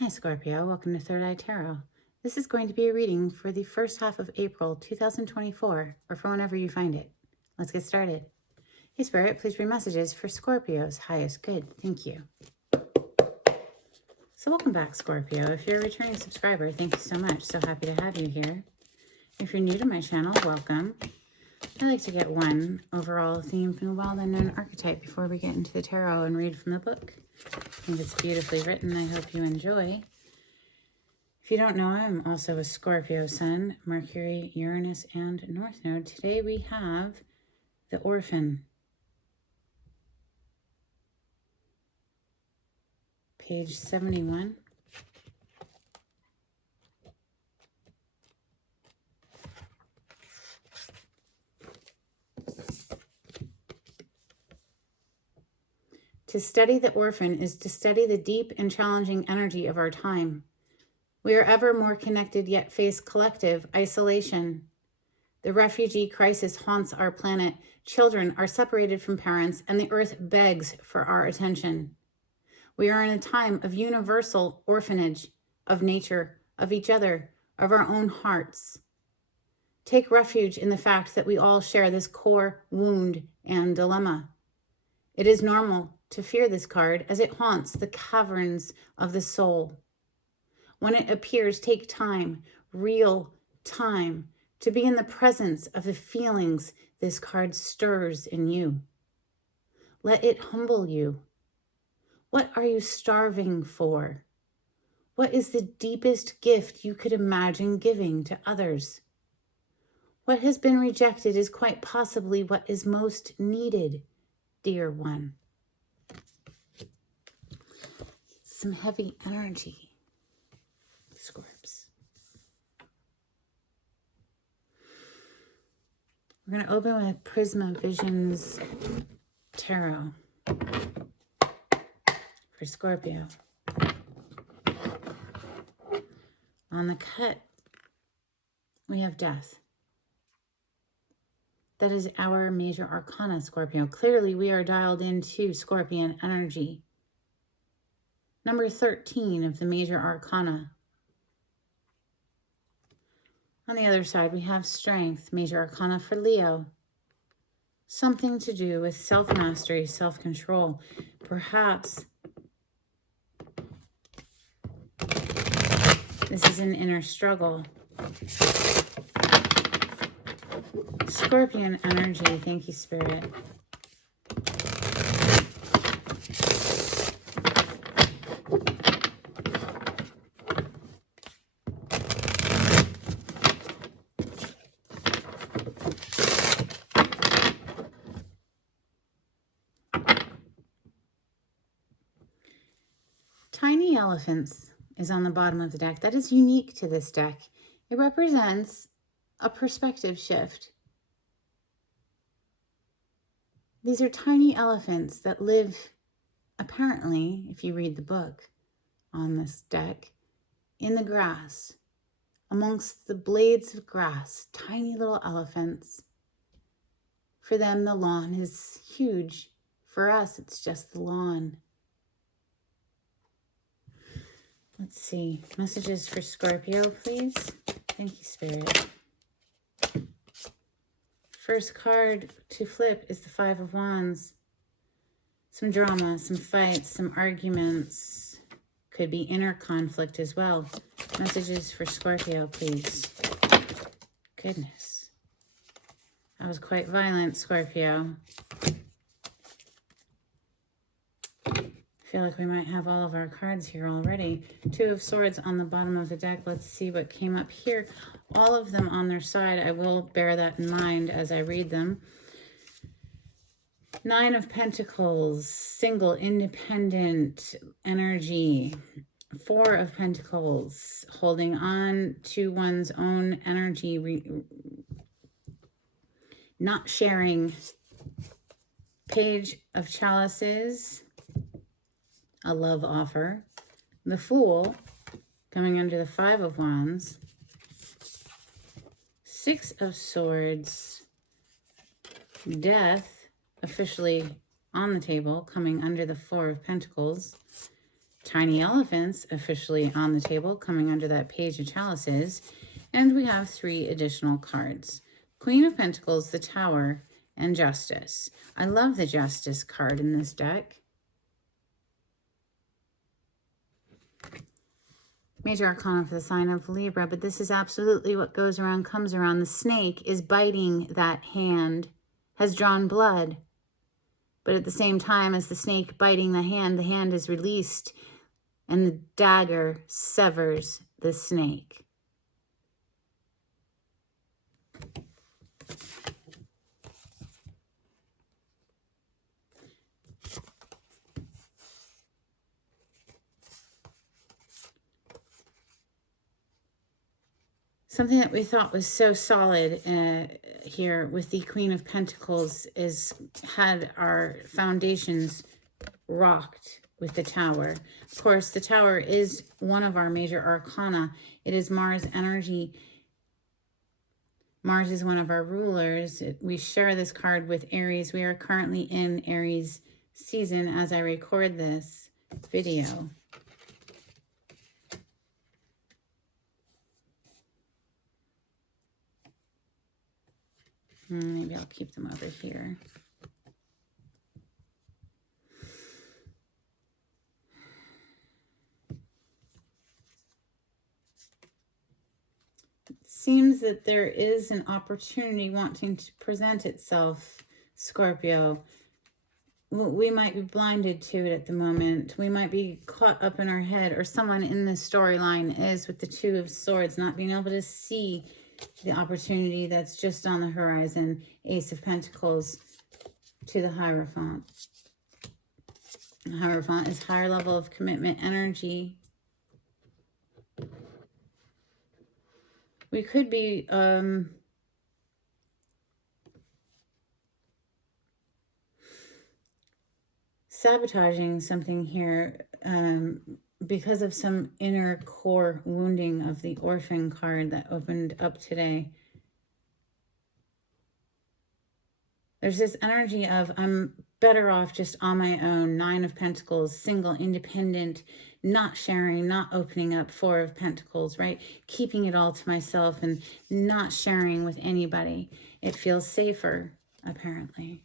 Hi Scorpio, welcome to Third Eye Tarot. This is going to be a reading for the first half of April 2024, or for whenever you find it. Let's get started. Hey Spirit, please read messages for Scorpio's highest good. Thank you. So welcome back, Scorpio. If you're a returning subscriber, thank you so much. So happy to have you here. If you're new to my channel, welcome. I like to get one overall theme from the wild unknown archetype before we get into the tarot and read from the book. I think it's beautifully written. I hope you enjoy. If you don't know, I'm also a Scorpio Sun, Mercury, Uranus, and North Node. Today we have the Orphan. Page 71. To study the orphan is to study the deep and challenging energy of our time. We are ever more connected yet face collective isolation. The refugee crisis haunts our planet. Children are separated from parents, and the earth begs for our attention. We are in a time of universal orphanage, of nature, of each other, of our own hearts. Take refuge in the fact that we all share this core wound and dilemma. It is normal to fear this card as it haunts the caverns of the soul. When it appears, take time, real time, to be in the presence of the feelings this card stirs in you. Let it humble you. What are you starving for? What is the deepest gift you could imagine giving to others? What has been rejected is quite possibly what is most needed, dear one. Some heavy energy, Scorps. We're going to open with Prisma Visions Tarot for Scorpio. On the cut, we have Death. That is our major arcana, Scorpio. Clearly, we are dialed into Scorpion energy. Number 13 of the major arcana. On the other side, we have Strength, major arcana for Leo. Something to do with self-mastery, self-control. Perhaps this is an inner struggle. Scorpion energy, thank you, Spirit. Tiny Elephants is on the bottom of the deck. That is unique to this deck. It represents a perspective shift. These are tiny elephants that live, apparently, if you read the book on this deck, in the grass, amongst the blades of grass, tiny little elephants. For them, the lawn is huge. For us, it's just the lawn. Let's see. Messages for Scorpio, please. Thank you, Spirit. First card to flip is the Five of Wands. Some drama, some fights, some arguments. Could be inner conflict as well. Messages for Scorpio, please. Goodness. That was quite violent, Scorpio. I feel like we might have all of our cards here already. Two of Swords on the bottom of the deck. Let's see what came up here. All of them on their side. I will bear that in mind as I read them. Nine of Pentacles, single, independent energy. Four of Pentacles, holding on to one's own energy, not sharing. Page of Chalices, a love offer. The Fool, coming under the Five of Wands. Six of Swords, Death, officially on the table, coming under the Four of Pentacles. tiny elephants officially on the table, coming under that Page of Chalices. And we have 3 additional cards. Queen of Pentacles, the Tower, and Justice. I love the Justice card in this deck. Major Arcana for the sign of Libra, but this is absolutely what goes around comes around. The snake is biting that hand, has drawn blood. But at the same time as the snake biting the hand is released and the dagger severs the snake. Something that we thought was so solid here with the Queen of Pentacles is had our foundations rocked with the Tower. Of course, the Tower is one of our major arcana. It is Mars energy. Mars is one of our rulers. We share this card with Aries. We are currently in Aries season as I record this video. Maybe I'll keep them over here. It seems that there is an opportunity wanting to present itself, Scorpio. We might be blinded to it at the moment. We might be caught up in our head, or someone in this storyline is with the Two of Swords, not being able to see the opportunity that's just on the horizon. Ace of Pentacles to the Hierophant. The Hierophant is higher level of commitment energy. We could be sabotaging something here because of some inner core wounding of the Orphan card that opened up today. There's this energy of I'm better off just on my own. 9 of Pentacles, single, independent, not sharing, not opening up. 4 of Pentacles, right? Keeping it all to myself and not sharing with anybody. It feels safer, apparently.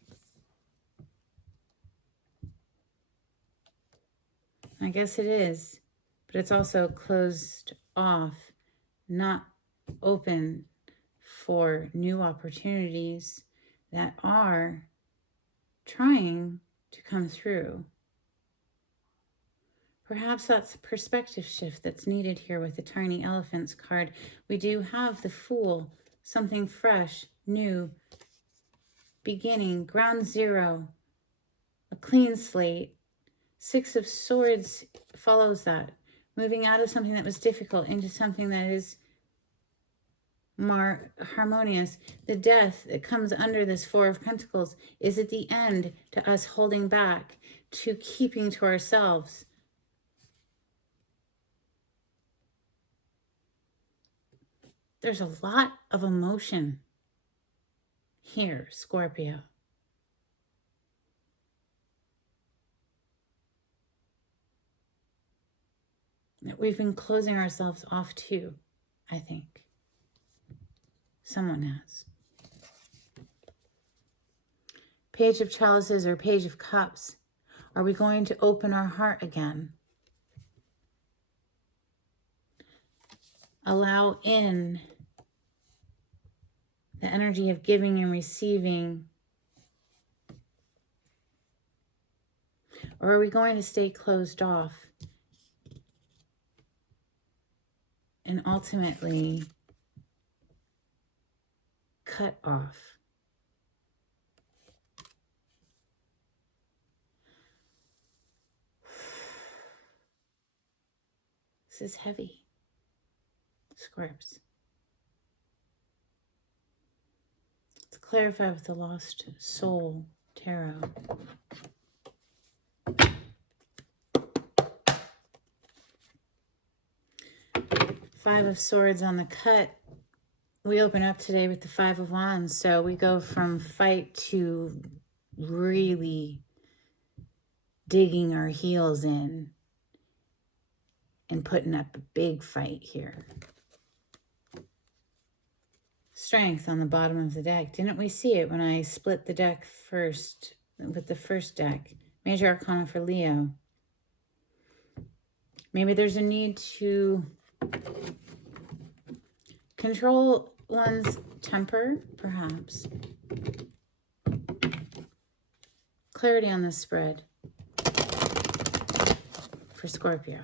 I guess it is, but it's also closed off, not open for new opportunities that are trying to come through. Perhaps that's a perspective shift that's needed here with the Tiny Elephants card. We do have the Fool, something fresh, new, beginning, ground zero, a clean slate. 6 of Swords follows that, moving out of something that was difficult into something that is more harmonious. The death that comes under this 4 of Pentacles is at the end to us holding back, to keeping to ourselves. There's a lot of emotion here, Scorpio. That we've been closing ourselves off to, I think. Someone has. Page of Chalices or Page of Cups. Are we going to open our heart again? Allow in the energy of giving and receiving? Or are we going to stay closed off and ultimately cut off? This is heavy, Scorps. Let's clarify with the Lost Soul Tarot. Five of Swords on the cut. We open up today with the 5 of Wands. So we go from fight to really digging our heels in and putting up a big fight here. Strength on the bottom of the deck. Didn't we see it when I split the deck first with the first deck? Major Arcana for Leo. Maybe there's a need to control one's temper, perhaps. Clarity on this spread for Scorpio.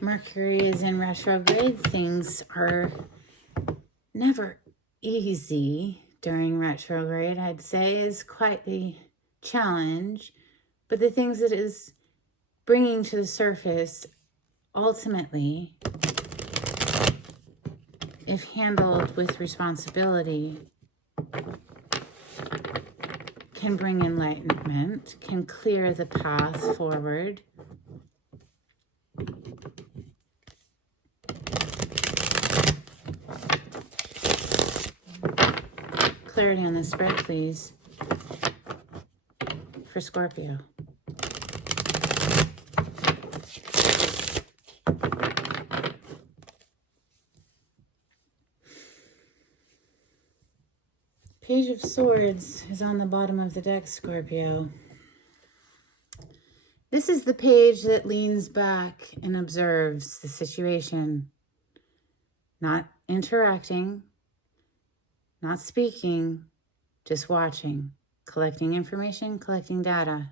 Mercury is in retrograde. Things are never easy during retrograde, I'd say, is quite the challenge. But the things it is bringing to the surface, ultimately, if handled with responsibility, can bring enlightenment, can clear the path forward. Clarity on the spread, please, for Scorpio. Page of Swords is on the bottom of the deck, Scorpio. This is the page that leans back and observes the situation, not interacting, not speaking, just watching, collecting information, collecting data.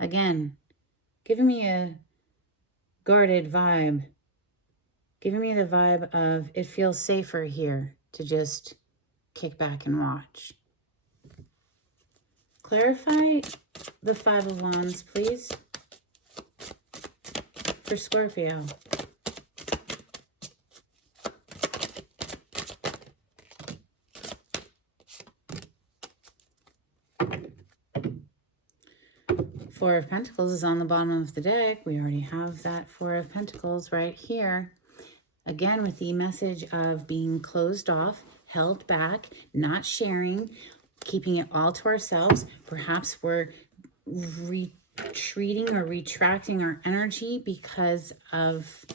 Again, giving me a guarded vibe, giving me the vibe of it feels safer here to just kick back and watch. Clarify the Five of Wands, please, for Scorpio. Four of Pentacles is on the bottom of the deck. We already have that Four of Pentacles right here. Again, with the message of being closed off, held back, not sharing, keeping it all to ourselves. Perhaps we're retreating or retracting our energy because of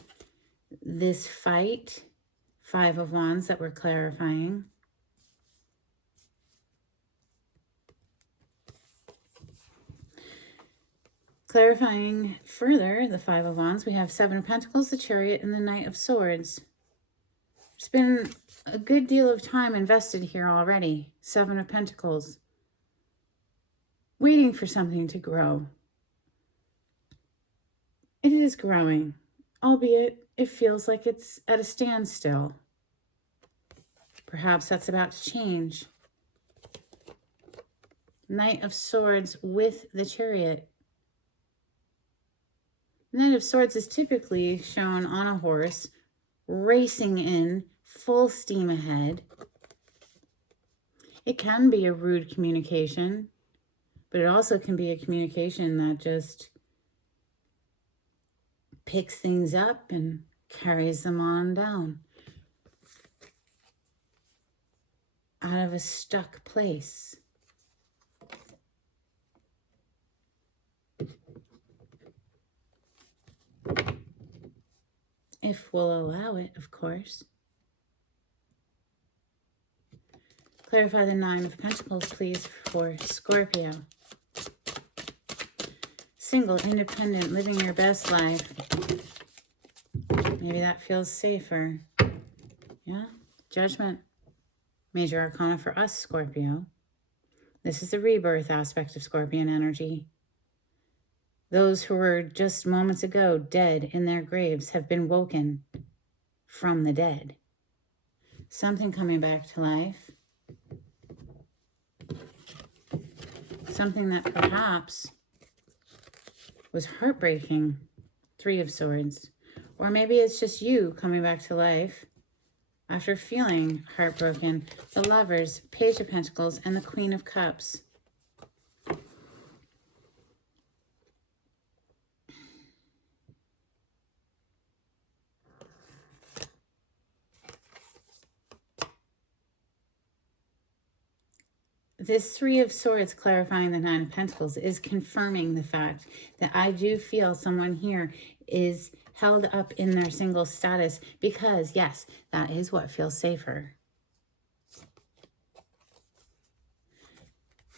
this fight. Five of Wands that we're clarifying. Clarifying further the Five of Wands, we have Seven of Pentacles, the Chariot, and the Knight of Swords. There's been a good deal of time invested here already. Seven of Pentacles. Waiting for something to grow. It is growing, albeit it feels like it's at a standstill. Perhaps that's about to change. Knight of Swords with the Chariot. Knight of Swords is typically shown on a horse, racing in, full steam ahead. It can be a rude communication, but it also can be a communication that just picks things up and carries them on down out of a stuck place. If we'll allow it, of course. Clarify the Nine of Pentacles, please, for Scorpio. Single, independent, living your best life. Maybe that feels safer. Yeah, Judgment. Major Arcana for us, Scorpio. This is the rebirth aspect of Scorpion energy. Those who were just moments ago dead in their graves have been woken from the dead. Something coming back to life. Something that perhaps was heartbreaking. Three of Swords. Or maybe it's just you coming back to life after feeling heartbroken. The Lovers, Page of Pentacles, and the Queen of Cups. This Three of Swords clarifying the Nine of Pentacles is confirming the fact that I do feel someone here is held up in their single status because, yes, that is what feels safer.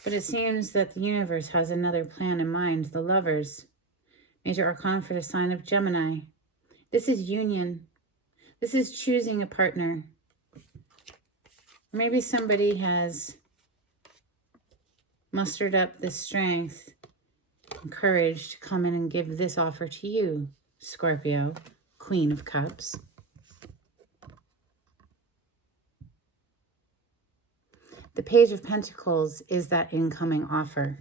But it seems that the universe has another plan in mind. The Lovers, Major Arcana for the sign of Gemini. This is union. This is choosing a partner. Maybe somebody has mustered up the strength and courage to come in and give this offer to you, Scorpio, Queen of Cups. The Page of Pentacles is that incoming offer.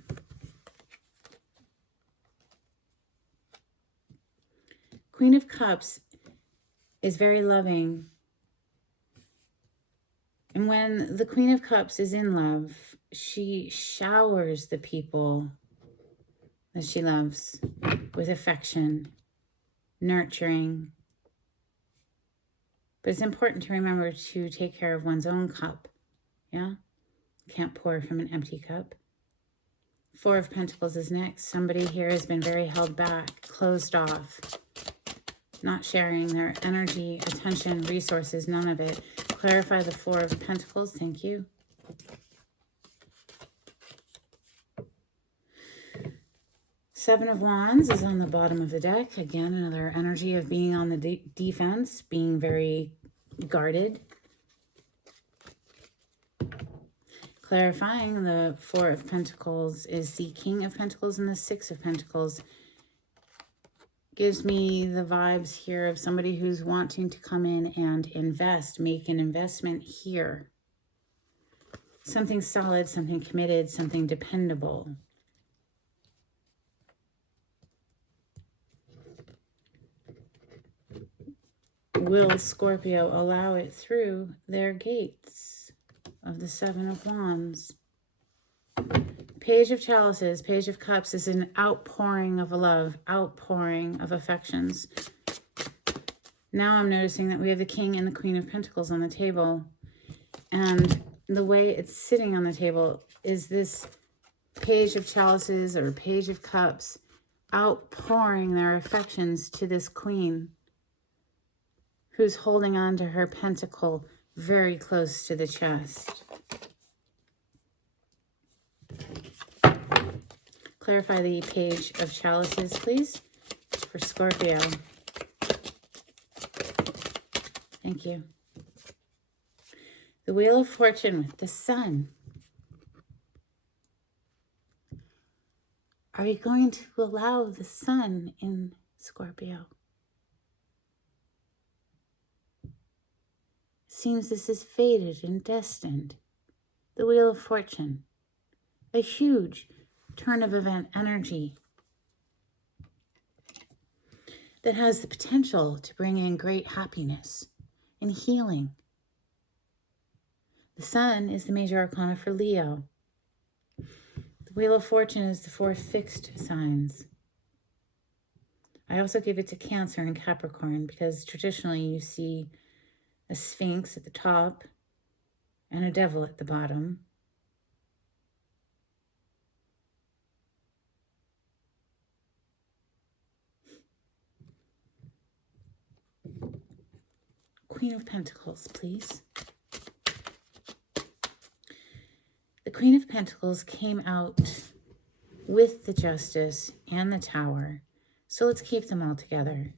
Queen of Cups is very loving. And when the Queen of Cups is in love, she showers the people that she loves with affection, nurturing. But it's important to remember to take care of one's own cup. Yeah? Can't pour from an empty cup. Four of Pentacles is next. Somebody here has been very held back, closed off, not sharing their energy, attention, resources, none of it. Clarify the Four of Pentacles. Thank you. Seven of Wands is on the bottom of the deck. Again, another energy of being on the defense, being very guarded. Clarifying the Four of Pentacles is the King of Pentacles and the Six of Pentacles. Gives me the vibes here of somebody who's wanting to come in and invest, make an investment here. Something solid, something committed, something dependable. Will Scorpio allow it through their gates of the Seven of Wands? Page of Chalices, Page of Cups is an outpouring of love, outpouring of affections. Now I'm noticing that we have the King and the Queen of Pentacles on the table. And the way it's sitting on the table is this Page of Chalices or Page of Cups outpouring their affections to this Queen who's holding on to her pentacle very close to the chest. Clarify the Page of Chalices, please, for Scorpio. Thank you. The Wheel of Fortune with the Sun. Are you going to allow the Sun in Scorpio? Seems this is fated and destined. The Wheel of Fortune. A huge turn of event energy that has the potential to bring in great happiness and healing. The Sun is the major arcana for Leo. The Wheel of Fortune is the four fixed signs. I also give it to Cancer and Capricorn because traditionally you see a Sphinx at the top and a devil at the bottom. Queen of Pentacles, please. The Queen of Pentacles came out with the Justice and the Tower, so let's keep them all together.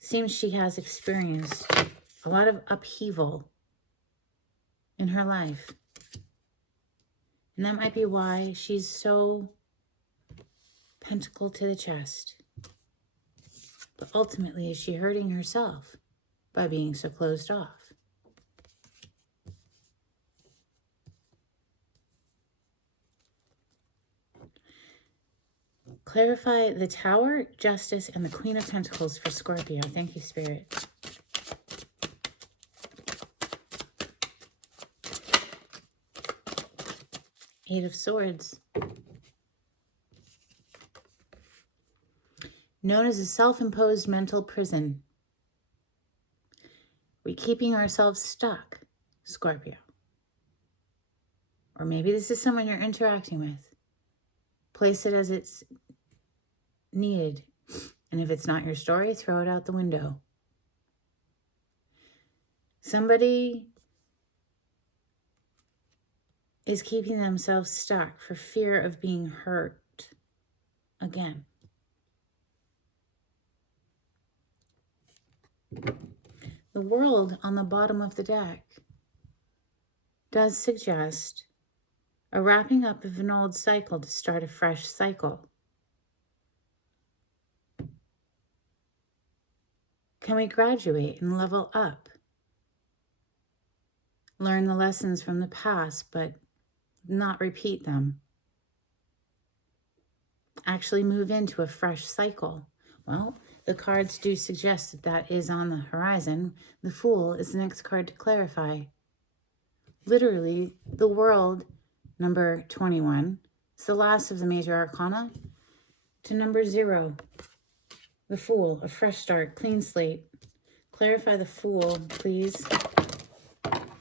Seems she has experienced a lot of upheaval in her life. And that might be why she's so pentacle to the chest. But ultimately, is she hurting herself by being so closed off? Clarify the Tower, Justice, and the Queen of Pentacles for Scorpio. Thank you, Spirit. Eight of Swords. Known as a self-imposed mental prison. We're keeping ourselves stuck, Scorpio. Or maybe this is someone you're interacting with. Place it as it's needed. And if it's not your story, throw it out the window. Somebody is keeping themselves stuck for fear of being hurt again. The world on the bottom of the deck does suggest a wrapping up of an old cycle to start a fresh cycle. Can we graduate and level up? Learn the lessons from the past, but not repeat them. Actually move into a fresh cycle. Well, the cards do suggest that that is on the horizon. The Fool is the next card to clarify. Literally, the World, number 21, is the last of the major arcana, to number 0. The Fool, a fresh start, clean slate. Clarify the Fool, please.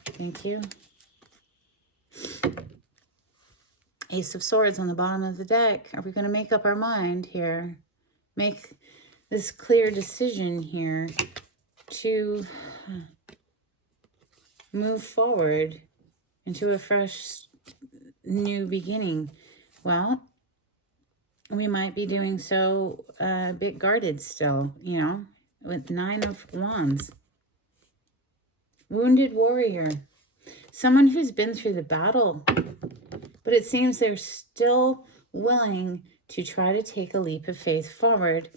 Thank you. Ace of Swords on the bottom of the deck. Are we going to make up our mind here? Make this clear decision here to move forward into a fresh new beginning. Well, we might be doing so a bit guarded still, you know, with 9 of Wands. Wounded warrior. Someone who's been through the battle, but it seems they're still willing to try to take a leap of faith forward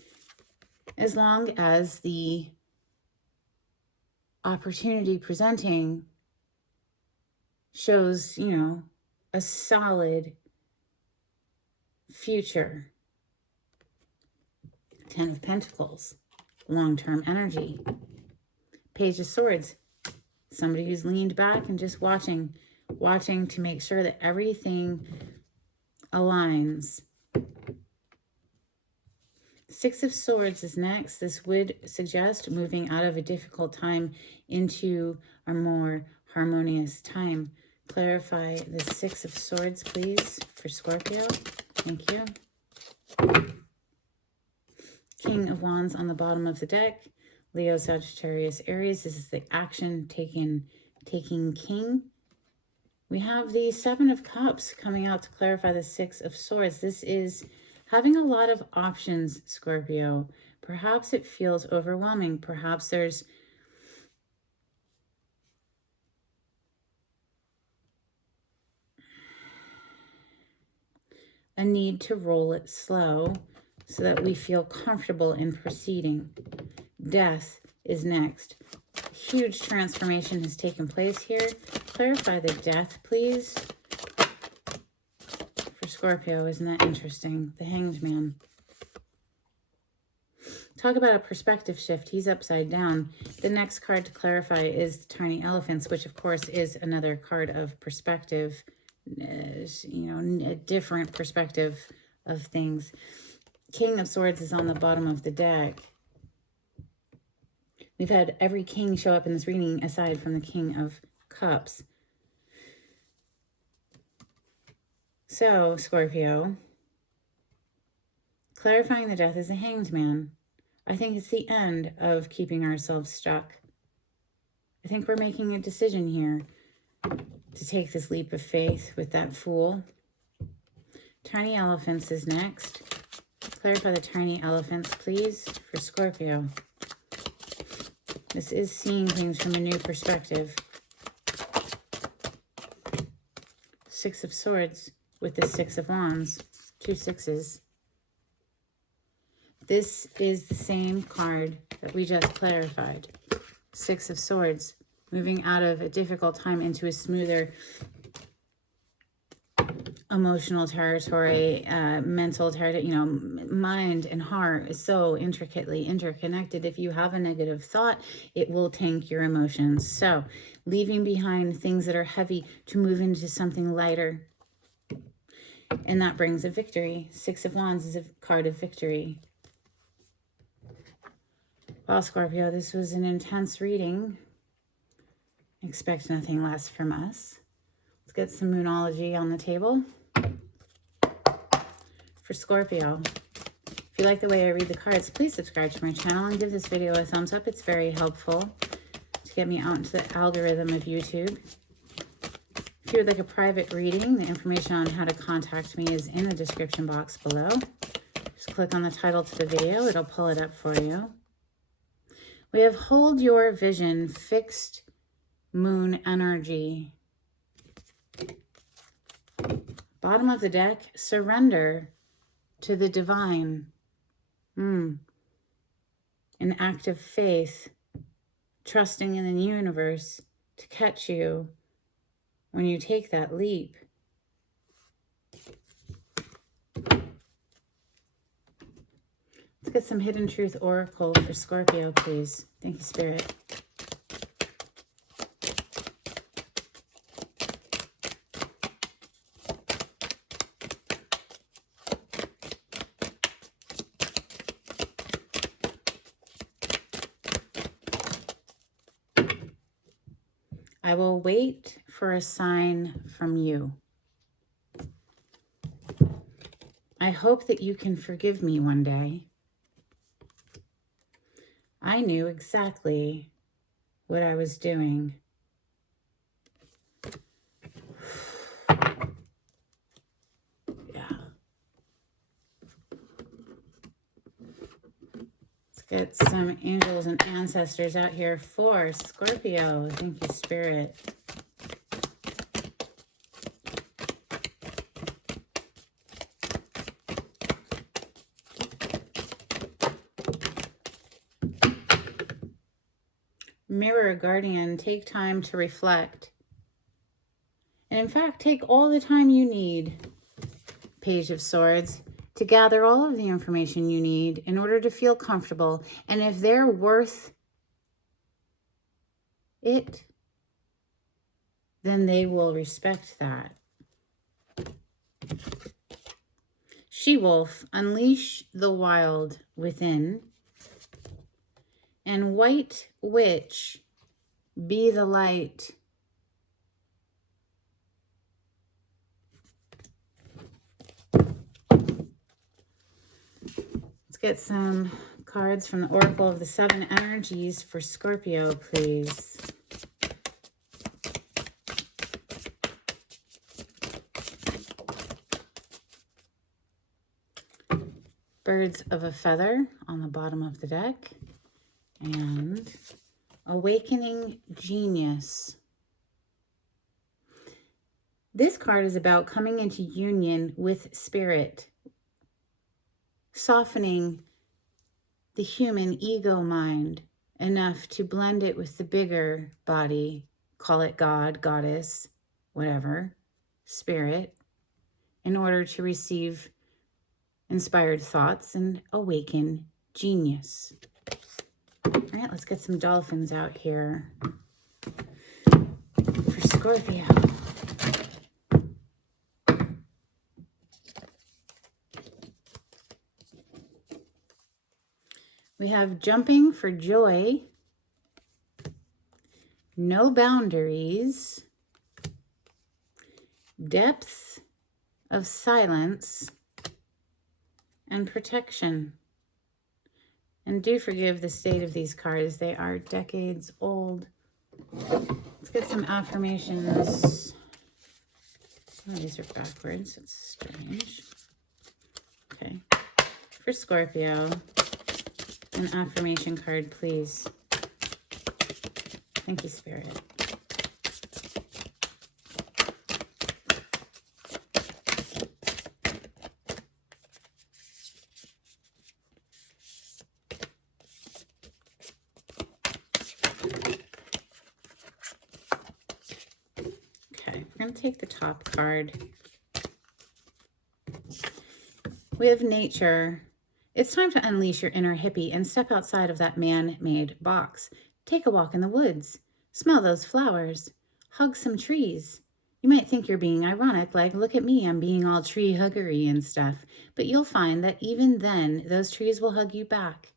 as long as the opportunity presenting shows, you know, a solid future. 10 of Pentacles, long-term energy. Page of Swords, somebody who's leaned back and just watching to make sure that everything aligns. 6 of Swords is next. This would suggest moving out of a difficult time into a more harmonious time. Clarify the 6 of Swords, please, for Scorpio. Thank you. King of Wands on the bottom of the deck. Leo, Sagittarius, Aries. This is the action taking king. We have the 7 of Cups coming out to clarify the 6 of Swords. This is having a lot of options, Scorpio. Perhaps it feels overwhelming. Perhaps there's a need to roll it slow so that we feel comfortable in proceeding. Death is next. Huge transformation has taken place here. Clarify the death, please. For Scorpio, isn't that interesting? The Hanged Man. Talk about a perspective shift. He's upside down. The next card to clarify is Tiny Elephants, which of course is another card of perspective. You know, a different perspective of things. King of Swords is on the bottom of the deck. We've had every king show up in this reading aside from the King of Cups. So, Scorpio, clarifying the death is the Hanged Man. I think it's the end of keeping ourselves stuck. I think we're making a decision here to take this leap of faith with that Fool. Tiny Elephants is next. Clarify the Tiny Elephants, please, for Scorpio. This is seeing things from a new perspective. 6 of Swords with the 6 of Wands. 2 sixes. This is the same card that we just clarified. 6 of Swords. Moving out of a difficult time into a smoother emotional territory, mental territory. You know, mind and heart is so intricately interconnected. If you have a negative thought, it will tank your emotions. So leaving behind things that are heavy to move into something lighter. And that brings a victory. 6 of Wands is a card of victory. Well, Scorpio, this was an intense reading. Expect nothing less from us. Let's get some Moonology on the table for Scorpio. If you like the way I read the cards, please subscribe to my channel and give this video a thumbs up. It's very helpful to get me out into the algorithm of YouTube. If you would like a private reading, the information on how to contact me is in the description box below. Just click on the title to the video. It'll pull it up for you. We have hold your vision, fixed moon energy. Bottom of the deck, surrender to the divine. An act of faith, trusting in the universe to catch you when you take that leap. Let's get some Hidden Truth Oracle for Scorpio, please. Thank you, Spirit. I will wait for a sign from you. I hope that you can forgive me one day. I knew exactly what I was doing. Yeah. Let's get some angels and ancestors out here for Scorpio. Thank you, Spirit. Mirror guardian, take time to reflect. And in fact, take all the time you need, Page of Swords, to gather all of the information you need in order to feel comfortable. And if they're worth it, then they will respect that. She-wolf, unleash the wild within. And white witch, be the light. Let's get some cards from the Oracle of the Seven Energies for Scorpio, please. Birds of a feather on the bottom of the deck. And awakening genius. This card is about coming into union with spirit, softening the human ego mind enough to blend it with the bigger body, call it God, goddess, whatever, spirit, in order to receive inspired thoughts and awaken genius. All right, let's get some dolphins out here for Scorpio. We have jumping for joy, no boundaries, depth of silence, and protection. And do forgive the state of these cards. They are decades old. Let's get some affirmations. Oh, these are backwards. It's strange. Okay. For Scorpio, an affirmation card, please. Thank you, Spirit. We're going to take the top card. We have nature. It's time to unleash your inner hippie and step outside of that man-made box. Take a walk in the woods. Smell those flowers. Hug some trees. You might think you're being ironic, like, look at me, I'm being all tree huggery and stuff. But you'll find that even then, those trees will hug you back.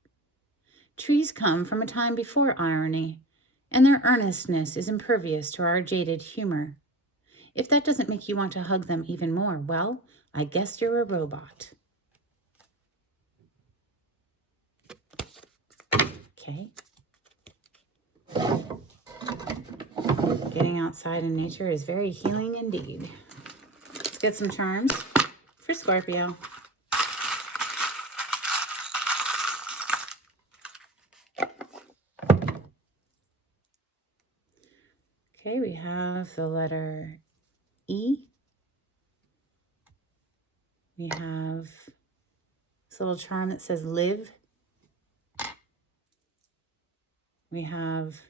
Trees come from a time before irony, and their earnestness is impervious to our jaded humor. If that doesn't make you want to hug them even more, well, I guess you're a robot. Okay. Getting outside in nature is very healing indeed. Let's get some charms for Scorpio. Okay, we have the letter E. We have this little charm that says live. We have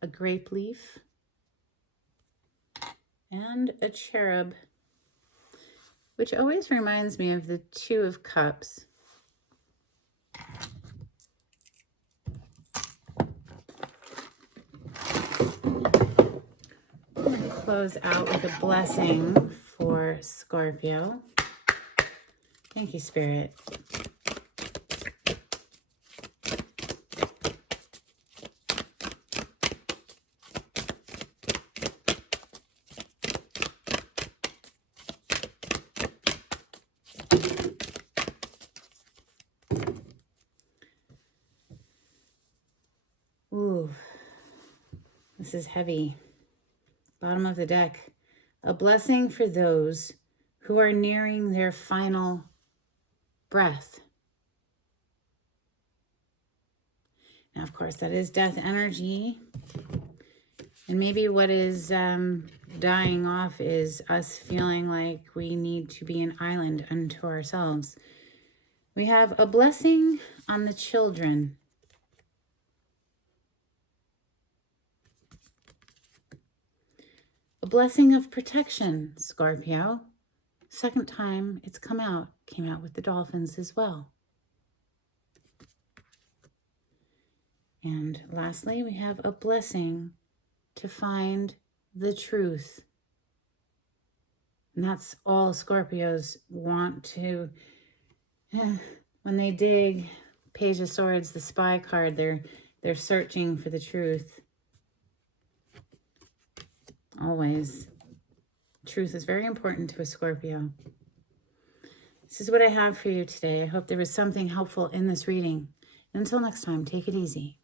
a grape leaf and a cherub, which always reminds me of the Two of Cups. I'm going to close out with a blessing for Scorpio. Thank you, Spirit. Ooh, this is heavy. Bottom of the deck. A blessing for those who are nearing their final breath. Now, of course, that is death energy. And maybe what is dying off is us feeling like we need to be an island unto ourselves. We have a blessing on the children. A blessing of protection, Scorpio. Second time it's came out with the dolphins as well. And lastly, we have a blessing to find the truth. And that's all Scorpios want to, when they dig Page of Swords, the spy card, they're searching for the truth. Always. Truth is very important to a Scorpio. This is what I have for you today. I hope there was something helpful in this reading. Until next time, take it easy.